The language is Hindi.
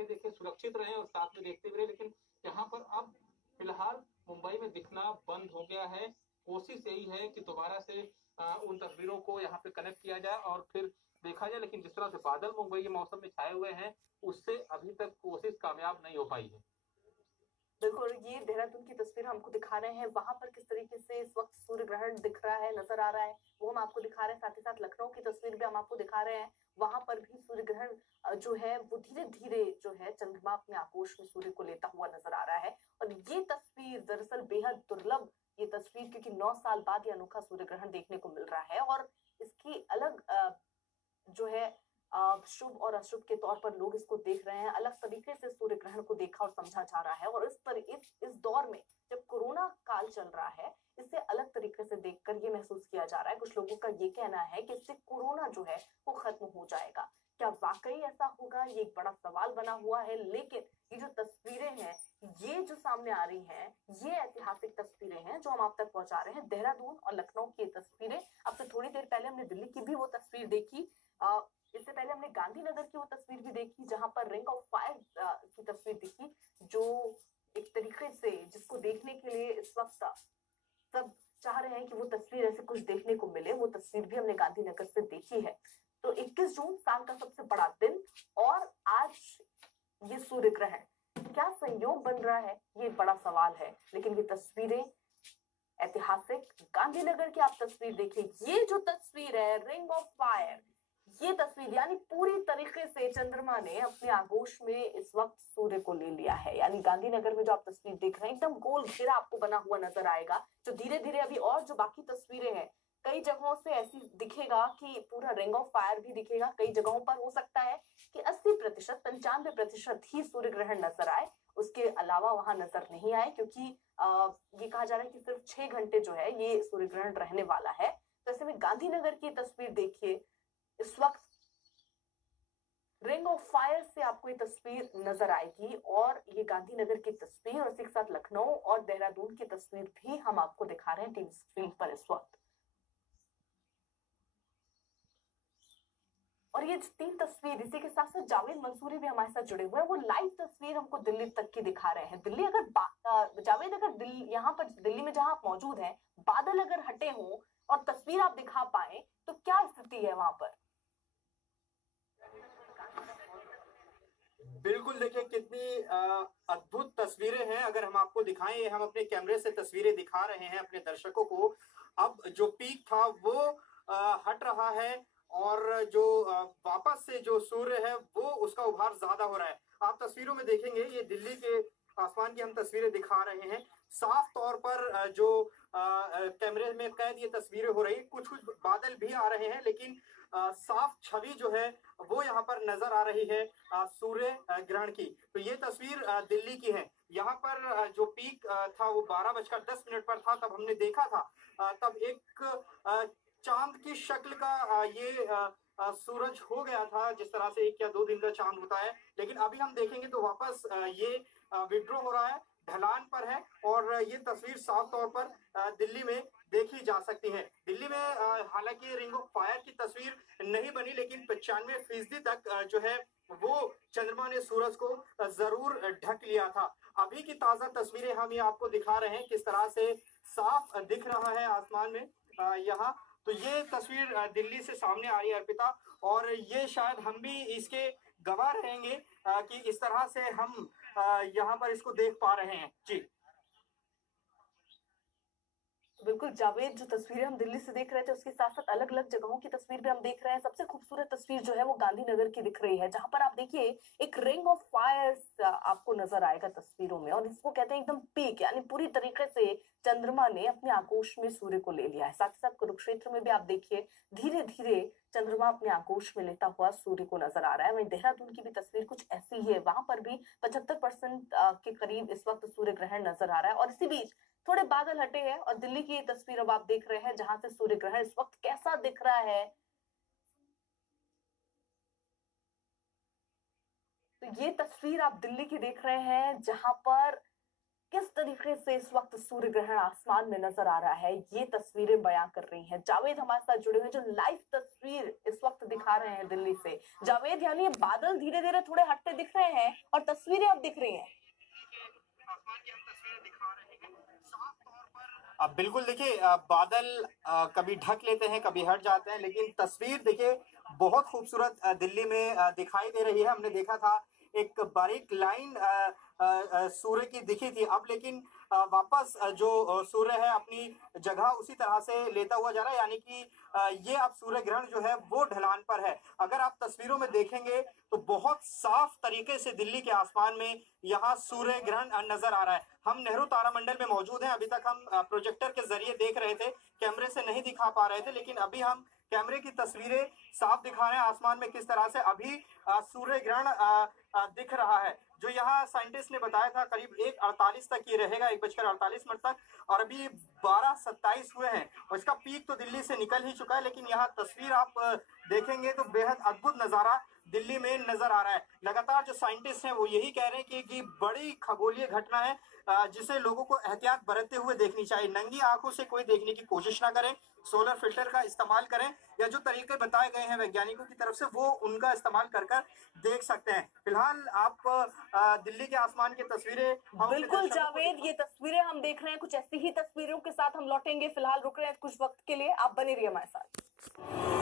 रखें, देखिए सुरक्षित रहें और साथ में देखते भी रहें। लेकिन यहाँ पर अब फिलहाल मुंबई में दिखना बंद हो गया है। कोशिश यही है कि दोबारा से उन तस्वीरों को यहाँ पे कनेक्ट किया जाए और फिर देखा जाए, लेकिन जिस तरह से बादल मुंबई के मौसम में छाए हुए हैं, उससे अभी तक कोशिश कामयाब नहीं हो पाई है। बिल्कुल, ये देहरादून की तस्वीर हमको दिखा रहे हैं, वहां पर किस तरीके से इस वक्त सूर्य ग्रहण दिख रहा है, नजर आ रहा है, वो हम आपको दिखा रहे हैं। साथ ही साथ लखनऊ की तस्वीर भी हम आपको दिखा रहे हैं, वहां पर भी सूर्य ग्रहण जो है वो धीरे धीरे जो है चंद्रमा अपने आगोश में सूर्य को लेता हुआ नजर आ रहा है। और ये तस्वीर दरअसल बेहद दुर्लभ ये तस्वीर, क्योंकि 9 साल बाद ये अनोखा सूर्य ग्रहण देखने को मिल रहा है। और इसकी अलग जो है शुभ और अशुभ के तौर पर लोग इसको देख रहे हैं। अलग तरीके से सूर्य ग्रहण को देखा और समझा जा रहा है। और इस दौर में जब कोरोना काल चल रहा है, इससे अलग तरीके से देखकर ये महसूस किया जा रहा है। कुछ लोगों का ये कहना है कि इससे कोरोना जो है वो खत्म हो जाएगा। क्या वाकई ऐसा होगा, ये एक बड़ा सवाल बना हुआ है। लेकिन ये जो तस्वीरें हैं, ये जो सामने आ रही हैं, ये ऐतिहासिक तस्वीरें हैं जो हम आप तक पहुंचा रहे हैं। देहरादून और लखनऊ की तस्वीरें। अब से थोड़ी देर पहले हमने दिल्ली की भी वो तस्वीर देखी। इससे पहले हमने गांधीनगर की वो तस्वीर भी देखी, जहां पर रिंग ऑफ फायर की तस्वीर दिखी, जो एक तरीके से जिसको देखने के लिए इस वक्त सब चाह रहे हैं कि वो तस्वीर ऐसे कुछ देखने को मिले। वो तस्वीर भी हमने गांधीनगर से देखी है। तो 21 जून साल का सबसे बड़ा दिन, और आज ये सूर्य ग्रहण, क्या संयोग बन रहा है, ये बड़ा सवाल है। लेकिन ये तस्वीरें ऐतिहासिक, गांधीनगर की आप तस्वीर देखिए, ये जो तस्वीर है रिंग ऑफ फायर, ये तस्वीर यानी पूरी तरीके से चंद्रमा ने अपने आगोश में इस वक्त सूर्य को ले लिया है। यानी गांधीनगर में जो आप तस्वीर देख रहे हैं, एकदम गोल घेरा आपको बना हुआ नजर आएगा, जो धीरे धीरे अभी और जो बाकी तस्वीरें हैं कई जगहों से ऐसी दिखेगा कि पूरा रिंग ऑफ फायर भी दिखेगा। कई जगहों पर हो सकता है कि 80%, 95% ही सूर्य ग्रहण नजर आए, उसके अलावा वहां नजर नहीं आए, क्योंकि ये कहा जा रहा है कि सिर्फ 6 घंटे जो है ये सूर्य ग्रहण रहने वाला है। तो ऐसे में गांधीनगर की तस्वीर देखिए, इस वक्त रिंग ऑफ फायर से आपको ये तस्वीर नजर आएगी। और ये गांधीनगर की तस्वीर और इसी के साथ लखनऊ और देहरादून की तस्वीर भी हम आपको दिखा रहे हैं टीवी स्क्रीन पर इस वक्त। और ये 3 तस्वीर, इसी के साथ साथ जावेद मंसूरी भी हमारे साथ जुड़े हुए हैं। वो लाइव तस्वीर हमको दिल्ली तक की दिखा रहे हैं। दिल्ली अगर जावेद, अगर दिल्ली, यहाँ पर दिल्ली में जहां आप मौजूद हैं, बादल अगर हटे हों और तस्वीर आप दिखा पाए, तो क्या स्थिति है वहां पर? बिल्कुल, देखिए कितनी अद्भुत तस्वीरें हैं। अगर हम आपको दिखाएं, हम अपने कैमरे से तस्वीरें दिखा रहे हैं अपने दर्शकों को। अब जो पीक था वो हट रहा है, और जो वापस से जो सूर्य है वो उसका उभार ज्यादा हो रहा है। आप तस्वीरों में देखेंगे, ये दिल्ली के आसमान की हम तस्वीरें दिखा रहे हैं। साफ तौर पर जो कैमरे में कैद ये तस्वीरें हो रही, कुछ कुछ बादल भी आ रहे हैं, लेकिन साफ छवि जो है वो यहाँ पर नजर आ रही है सूर्य ग्रहण की। तो ये तस्वीर दिल्ली की है। यहाँ पर जो पीक था वो 12:10 पर था, तब हमने देखा था। तब एक चांद की शक्ल का ये सूरज हो गया था, जिस तरह से 1 या 2 दिन का चांद होता है। लेकिन अभी हम देखेंगे तो वापस ये विड्रॉ हो रहा है, ढलान पर है, और ये तस्वीर साफ तौर पर दिल्ली में देखी जा सकती है। दिल्ली में हालांकि रिंग ऑफ फायर की तस्वीर नहीं बनी, लेकिन 95% तक जो है वो चंद्रमा ने सूरज को जरूर ढक लिया था। अभी की ताजा तस्वीरें हम ये आपको दिखा रहे हैं, किस तरह से साफ दिख रहा है आसमान में यहाँ। तो ये तस्वीर दिल्ली से सामने आ रही है, अर्पिता, और ये शायद हम भी इसके गवाह रहेंगे कि इस तरह से हम यहाँ पर इसको देख पा रहे हैं जी। बिल्कुल जावेद, जो तस्वीरें हम दिल्ली से देख रहे थे उसके साथ साथ अलग अलग जगहों की तस्वीर भी हम देख रहे हैं। सबसे खूबसूरत तस्वीर जो है वो गांधीनगर की दिख रही है, जहां पर आप देखिए एक रिंग ऑफ फायर आपको नजर आएगा तस्वीरों में। और इसको कहते हैं एकदम पीक, यानी पूरी तरीके से चंद्रमा ने अपने आगोश में सूर्य को ले लिया है। साथ ही साथ कुरुक्षेत्र में भी आप देखिए धीरे धीरे चंद्रमा अपने आगोश में लेता हुआ सूर्य को नजर आ रहा है। वहीं देहरादून की भी तस्वीर कुछ ऐसी ही है, वहां पर भी 75% के करीब इस वक्त सूर्य ग्रहण नजर आ रहा है। और इसी बीच थोड़े बादल हटे हैं और दिल्ली की ये तस्वीर अब आप देख रहे हैं, जहां से सूर्य ग्रहण इस वक्त कैसा दिख रहा है। तो ये तस्वीर आप दिल्ली की देख रहे हैं, जहां पर किस तरीके से इस वक्त सूर्य ग्रहण आसमान में नजर आ रहा है, ये तस्वीरें बयां कर रही हैं। जावेद हमारे साथ जुड़े हुए हैं, जो लाइव तस्वीर इस वक्त दिखा रहे हैं दिल्ली से। जावेद, यानी ये बादल धीरे धीरे थोड़े हटते दिख रहे हैं और तस्वीरें अब दिख रही हैं। अब बिल्कुल देखिए, बादल कभी ढक लेते हैं, कभी हट जाते हैं, लेकिन तस्वीर देखिए बहुत खूबसूरत दिल्ली में दिखाई दे रही है। हमने देखा था एक बारीक लाइन सूर्य की दिखी थी, अब लेकिन वापस जो सूर्य है अपनी जगह उसी तरह से लेता हुआ जा रहा है, यानी कि ये अब सूर्य ग्रहण जो है वो ढलान पर है। अगर आप तस्वीरों में देखेंगे तो बहुत साफ तरीके से दिल्ली के आसमान में यहाँ सूर्य ग्रहण नजर आ रहा है। हम नेहरू तारामंडल में मौजूद हैं। अभी तक हम प्रोजेक्टर के जरिए देख रहे थे, कैमरे से नहीं दिखा पा रहे थे, लेकिन अभी हम कैमरे की तस्वीरें साफ दिखा रहे हैं आसमान में किस तरह से अभी सूर्य ग्रहण दिख रहा है। जो यहाँ साइंटिस्ट ने बताया था करीब 1:48 तक ये रहेगा, 1:48 तक, और अभी 12:27 हुए हैं और इसका पीक तो दिल्ली से निकल ही चुका है। लेकिन यहाँ तस्वीर आप देखेंगे तो बेहद अद्भुत नजारा दिल्ली में नजर आ रहा है। लगातार जो साइंटिस्ट हैं वो यही कह रहे हैं कि बड़ी खगोलीय घटना है जिसे लोगों को एहतियात बरतते हुए देखनी चाहिए। नंगी आंखों से कोई देखने की कोशिश ना करें, सोलर फिल्टर का इस्तेमाल करें, या जो तरीके बताए गए हैं वैज्ञानिकों की तरफ से वो उनका इस्तेमाल कर देख सकते हैं। फिलहाल आप दिल्ली के आसमान की तस्वीरें बिल्कुल जावेद, ये तस्वीरें हम देख रहे हैं, कुछ ऐसी ही तस्वीरों के साथ हम लौटेंगे। फिलहाल रुक रहे हैं कुछ वक्त के लिए, आप बने रहिए हमारे साथ।